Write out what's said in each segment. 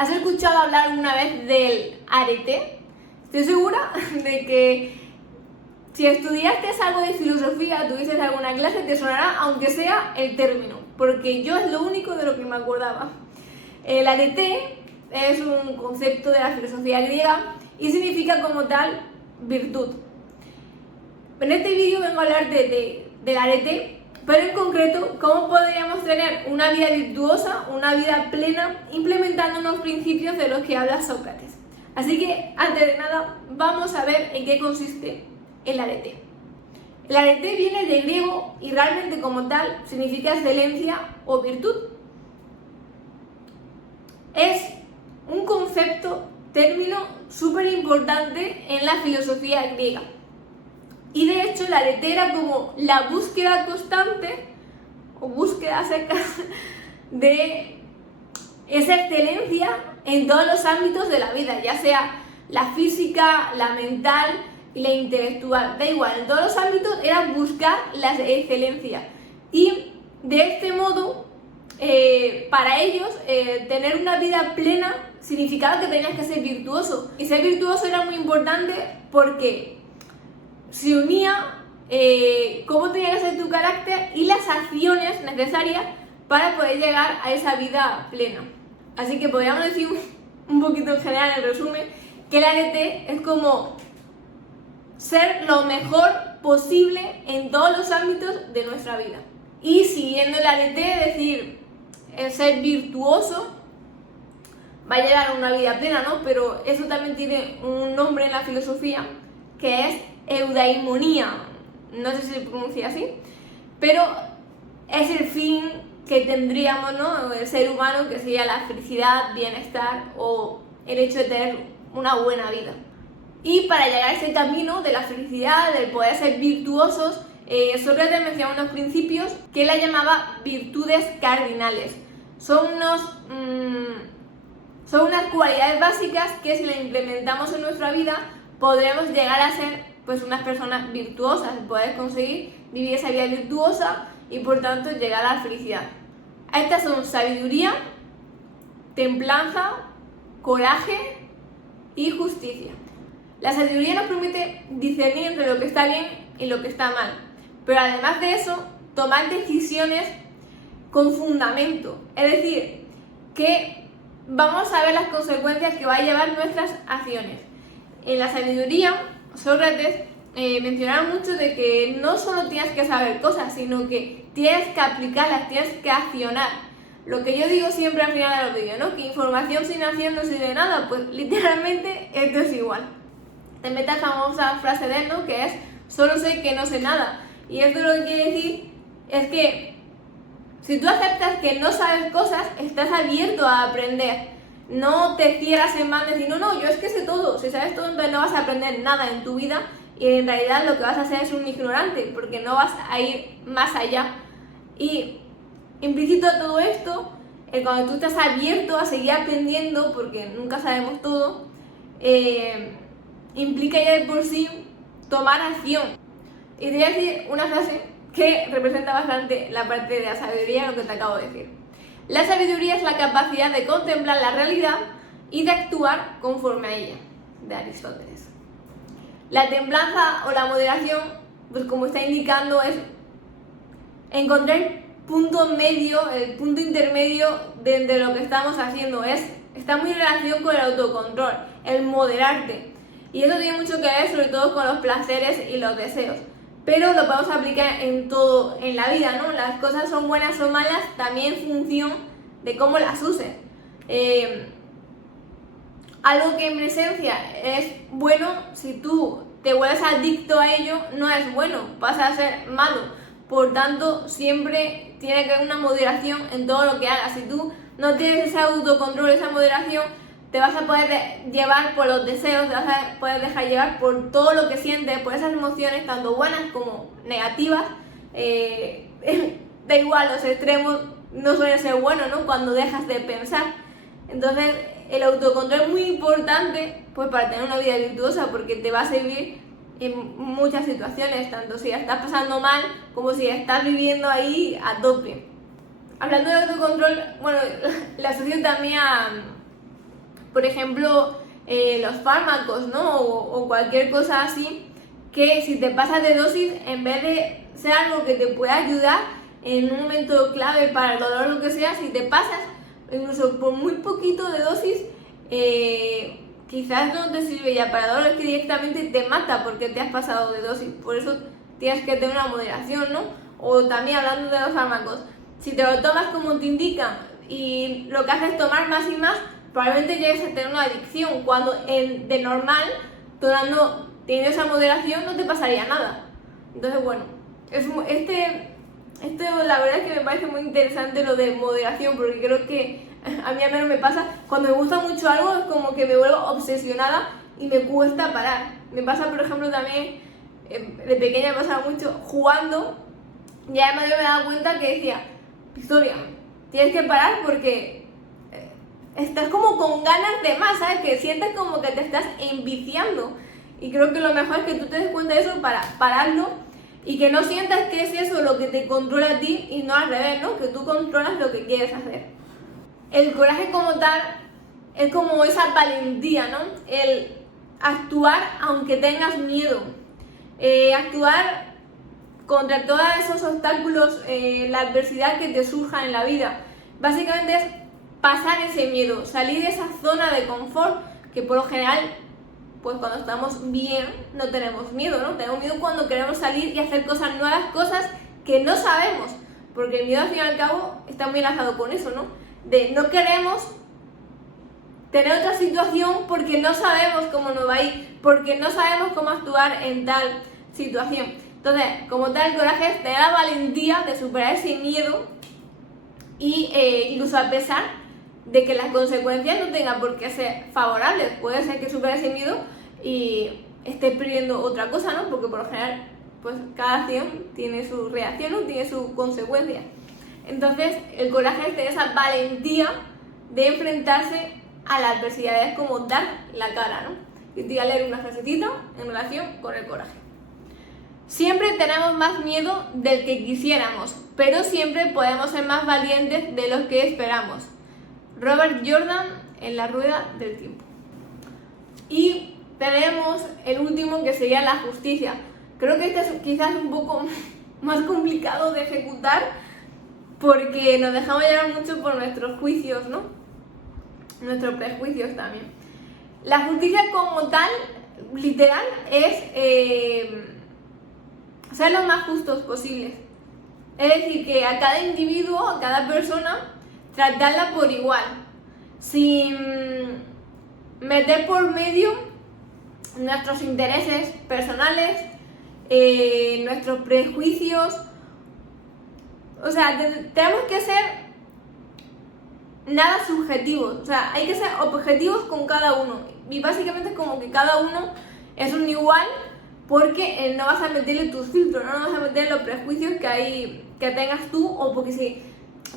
¿Has escuchado hablar alguna vez del arete? Estoy segura de que si estudiaste algo de filosofía, tuviste alguna clase, te sonará aunque sea el término, porque yo es lo único de lo que me acordaba. El arete es un concepto de la filosofía griega y significa como tal virtud. En este vídeo vengo a hablar del arete, pero en concreto cómo podríamos tener una vida virtuosa, una vida plena, implementando unos principios de los que habla Sócrates. Así que, antes de nada, vamos a ver en qué consiste el arete. El arete viene del griego y realmente como tal significa excelencia o virtud. Es un concepto, término súper importante en la filosofía griega. Y de hecho el arete era como la búsqueda constante o búsqueda seca de esa excelencia en todos los ámbitos de la vida, ya sea la física, la mental y la intelectual, da igual, en todos los ámbitos era buscar la excelencia. Y de este modo, para ellos, tener una vida plena significaba que tenías que ser virtuoso. Y ser virtuoso era muy importante porque se unía cómo tenía que ser tu carácter y las acciones necesarias para poder llegar a esa vida plena. Así que podríamos decir un poquito en general, en resumen, que el arete es como ser lo mejor posible en todos los ámbitos de nuestra vida. Y siguiendo el arete, es decir, el ser virtuoso va a llegar a una vida plena, ¿no? Pero eso también tiene un nombre en la filosofía que es eudaimonía, no sé si se pronuncia así, pero es el fin que tendríamos, ¿no? El ser humano, que sería la felicidad, bienestar o el hecho de tener una buena vida. Y para llegar a ese camino de la felicidad, del poder ser virtuosos, Sócrates menciona unos principios que él llamaba virtudes cardinales. Son unas cualidades básicas que si las implementamos en nuestra vida podremos llegar a ser pues unas personas virtuosas, poder conseguir vivir esa vida virtuosa y por tanto llegar a la felicidad. Estas son sabiduría, templanza, coraje y justicia. La sabiduría nos permite discernir entre lo que está bien y lo que está mal, pero además de eso, tomar decisiones con fundamento, es decir, que vamos a ver las consecuencias que va a llevar nuestras acciones. En la sabiduría, Sócrates mencionaba mucho de que no solo tienes que saber cosas, sino que tienes que aplicarlas, tienes que accionar. Lo que yo digo siempre al final de los vídeos, ¿no? Que información sin acción no sirve de nada, pues literalmente esto es igual. Te metes la famosa frase de él, ¿no? Que es, solo sé que no sé nada. Y esto lo que quiere decir es que si tú aceptas que no sabes cosas, estás abierto a aprender. No te cierras en banda y decir, no, yo es que sé todo. Si sabes todo, entonces no vas a aprender nada en tu vida y en realidad lo que vas a hacer es un ignorante porque no vas a ir más allá. Y implícito a todo esto, cuando tú estás abierto a seguir aprendiendo, porque nunca sabemos todo, implica ya de por sí tomar acción. Y te voy a decir una frase que representa bastante la parte de la sabiduría, lo que te acabo de decir. La sabiduría es la capacidad de contemplar la realidad y de actuar conforme a ella, de Aristóteles. La templanza o la moderación, pues como está indicando, es encontrar el punto medio, el punto intermedio de lo que estamos haciendo. Está muy en relación con el autocontrol, el moderarte. Y eso tiene mucho que ver sobre todo con los placeres y los deseos. Pero lo podemos aplicar en todo en la vida, ¿no? Las cosas son buenas o malas también en función de cómo las uses. Algo que en esencia es bueno, si tú te vuelves adicto a ello, no es bueno, pasa a ser malo. Por tanto, siempre tiene que haber una moderación en todo lo que hagas. Si tú no tienes ese autocontrol, esa moderación, te vas a poder llevar por los deseos, te vas a poder dejar llevar por todo lo que sientes, por esas emociones, tanto buenas como negativas. Da igual, los extremos no suelen ser buenos, ¿no? Cuando dejas de pensar. Entonces, el autocontrol es muy importante pues, para tener una vida virtuosa, porque te va a servir en muchas situaciones, tanto si estás pasando mal como si estás viviendo ahí a tope. Hablando de autocontrol, bueno, la asocio también por ejemplo, los fármacos, ¿no? O cualquier cosa así, que si te pasas de dosis, en vez de ser algo que te pueda ayudar en un momento clave para el dolor o lo que sea, si te pasas incluso por muy poquito de dosis, quizás no te sirve ya para dolor, es que directamente te mata porque te has pasado de dosis. Por eso tienes que tener una moderación, ¿no? O también hablando de los fármacos, si te lo tomas como te indican y lo que haces es tomar más y más, probablemente llegues a tener una adicción, cuando de normal, teniendo esa moderación, no te pasaría nada. Entonces, bueno, la verdad es que me parece muy interesante lo de moderación, porque creo que a mí al menos me pasa, cuando me gusta mucho algo, es como que me vuelvo obsesionada y me cuesta parar. Me pasa, por ejemplo, también, de pequeña me pasaba mucho, jugando, y además yo me daba cuenta que decía, Victoria, tienes que parar porque estás como con ganas de más, ¿sabes? Que sientes como que te estás enviciando. Y creo que lo mejor es que tú te des cuenta de eso para pararlo y que no sientas que es eso lo que te controla a ti y no al revés, ¿no? Que tú controlas lo que quieres hacer. El coraje como tal es como esa valentía, ¿no? El actuar aunque tengas miedo. Actuar contra todos esos obstáculos, la adversidad que te surja en la vida. Básicamente es pasar ese miedo, salir de esa zona de confort que por lo general, pues cuando estamos bien no tenemos miedo, ¿no? Tenemos miedo cuando queremos salir y hacer cosas nuevas, cosas que no sabemos, porque el miedo al fin y al cabo está muy enlazado con eso, ¿no? De no queremos tener otra situación porque no sabemos cómo nos va a ir, porque no sabemos cómo actuar en tal situación. Entonces, como tal, el coraje es tener la valentía de superar ese miedo y incluso a pesar de que las consecuencias no tengan por qué ser favorables. Puede ser que superes ese miedo y estés perdiendo otra cosa, ¿no? Porque por lo general, pues cada acción tiene su reacción, ¿no? Tiene su consecuencia. Entonces, el coraje es tener esa valentía de enfrentarse a las adversidades, como dar la cara, ¿no? Y te voy a leer una frasecita en relación con el coraje. Siempre tenemos más miedo del que quisiéramos, pero siempre podemos ser más valientes de los que esperamos. Robert Jordan en La Rueda del Tiempo. Y tenemos el último, que sería la justicia. Creo que este es quizás un poco más complicado de ejecutar porque nos dejamos llevar mucho por nuestros juicios, ¿no? Nuestros prejuicios también. La justicia como tal, literal, es ser los más justos posibles. Es decir, que a cada individuo, a cada persona, tratarla por igual, sin meter por medio nuestros intereses personales, nuestros prejuicios. O sea, tenemos que ser nada subjetivos, o sea, hay que ser objetivos con cada uno. Y básicamente es como que cada uno es un igual, porque no vas a meterle tus filtros, no vas a meter los prejuicios que tengas tú, o porque si,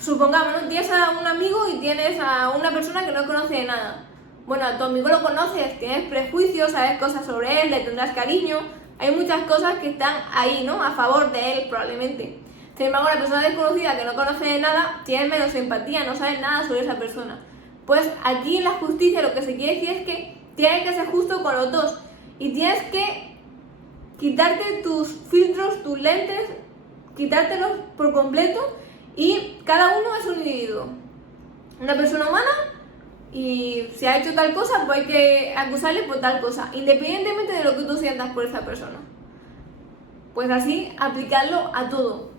supongamos, ¿no? Tienes a un amigo y tienes a una persona que no conoce de nada. Bueno, a tu amigo lo conoces, tienes prejuicios, sabes cosas sobre él, le tendrás cariño, hay muchas cosas que están ahí, ¿no? A favor de él, probablemente. Sin embargo, la persona desconocida que no conoce de nada, tienes menos empatía, no sabes nada sobre esa persona. Pues aquí en la justicia lo que se quiere decir es que tienes que ser justo con los dos y tienes que quitarte tus filtros, tus lentes, quitártelos por completo, y cada uno es un individuo, una persona humana, y si ha hecho tal cosa, pues hay que acusarle por tal cosa, independientemente de lo que tú sientas por esa persona. Pues así, aplicarlo a todo.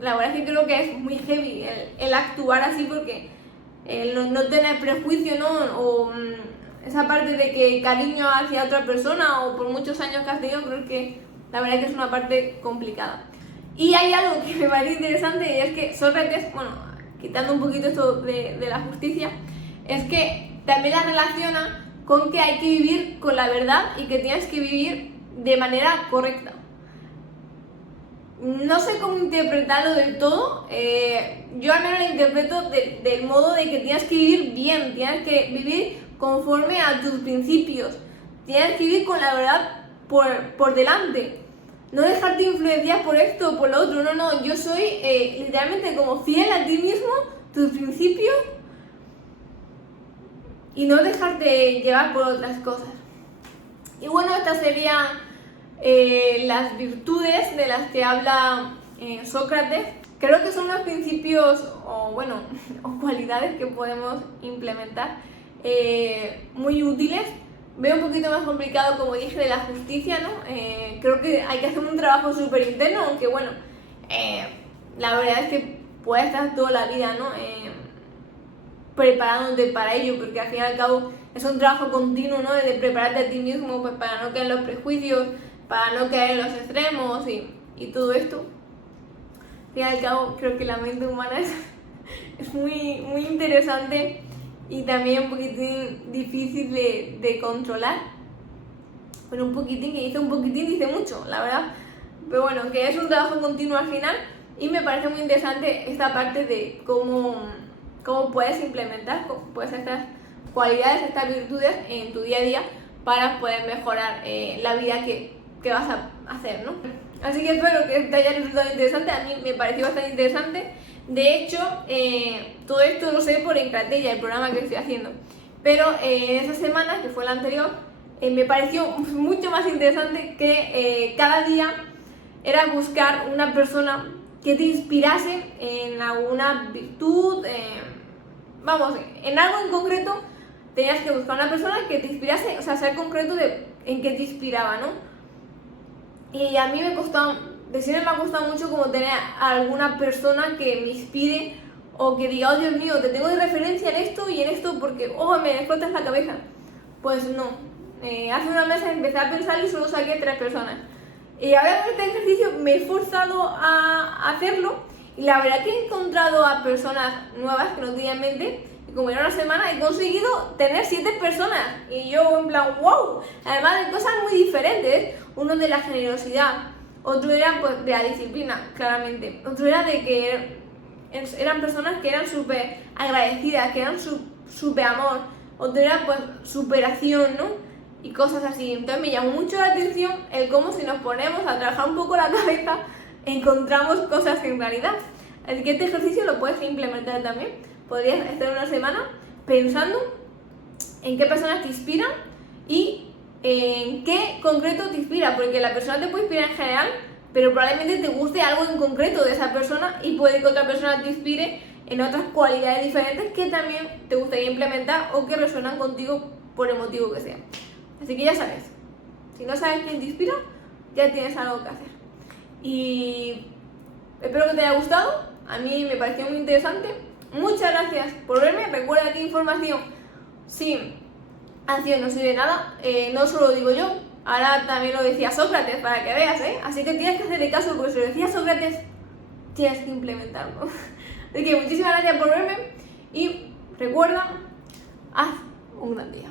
La verdad es que creo que es muy heavy el actuar así, porque el no tener prejuicio, ¿no? O esa parte de que cariño hacia otra persona, o por muchos años que has tenido, creo que la verdad es que es una parte complicada. Y hay algo que me parece interesante, y es que Sócrates, bueno, quitando un poquito esto de la justicia, es que también la relaciona con que hay que vivir con la verdad y que tienes que vivir de manera correcta. No sé cómo interpretarlo del todo, yo al menos lo interpreto del modo de que tienes que vivir bien, tienes que vivir conforme a tus principios, tienes que vivir con la verdad por delante. No dejarte influenciar por esto o por lo otro, no, yo soy literalmente como fiel a ti mismo, tus principios, y no dejarte llevar por otras cosas. Y bueno, estas serían las virtudes de las que habla Sócrates. Creo que son unos principios o cualidades que podemos implementar muy útiles. Veo un poquito más complicado, como dije, de la justicia, ¿no? Creo que hay que hacer un trabajo súper interno, aunque bueno, la verdad es que puedes estar toda la vida, ¿no? Preparándote para ello, porque al fin y al cabo es un trabajo continuo, ¿no? De prepararte a ti mismo, pues, para no caer en los prejuicios, para no caer en los extremos y todo esto. Al fin y al cabo, creo que la mente humana es muy, muy interesante y también un poquitín difícil de controlar. Pero un poquitín, que dice un poquitín, dice mucho, la verdad. Pero bueno, que es un trabajo continuo al final y me parece muy interesante esta parte de cómo puedes implementar pues, estas cualidades, estas virtudes en tu día a día para poder mejorar la vida que vas a hacer, ¿no? Así que espero que te haya resultado interesante. A mí me pareció bastante interesante. De hecho, todo esto lo sé por Encratella, el programa que estoy haciendo. Pero esa semana, que fue la anterior, me pareció mucho más interesante que cada día era buscar una persona que te inspirase en alguna virtud, en algo en concreto. Tenías que buscar una persona que te inspirase, o sea, ser concreto en qué te inspiraba, ¿no? Y a mí siempre me ha costado mucho como tener a alguna persona que me inspire o que diga, oh Dios mío, te tengo de referencia en esto y en esto porque, me explotas la cabeza. Pues no. Hace unos meses empecé a pensar y solo saqué 3 personas. Y ahora con este ejercicio me he forzado a hacerlo y la verdad que he encontrado a personas nuevas que no tenía en mente. Y como era una semana he conseguido tener 7 personas y yo en plan wow, además de cosas muy diferentes. Uno de la generosidad, otro era pues de la disciplina, claramente, otro era de que eran personas que eran súper agradecidas, que eran súper amor, otro era pues superación, ¿no? Y cosas así. Entonces me llamó mucho la atención el cómo si nos ponemos a trabajar un poco la cabeza encontramos cosas en realidad. Así que este ejercicio lo puedes implementar también. Podrías estar una semana pensando en qué personas te inspiran y en qué concreto te inspira, porque la persona te puede inspirar en general, pero probablemente te guste algo en concreto de esa persona y puede que otra persona te inspire en otras cualidades diferentes que también te gustaría implementar o que resuenan contigo por el motivo que sea. Así que ya sabes, si no sabes quién te inspira, ya tienes algo que hacer. Y espero que te haya gustado, a mí me pareció muy interesante. Muchas gracias por verme. Recuerda que información sin acción no sirve de nada. No solo lo digo yo, ahora también lo decía Sócrates, para que veas, Así que tienes que hacerle caso, porque si lo decía Sócrates, tienes que implementarlo. Así que muchísimas gracias por verme y recuerda, haz un gran día.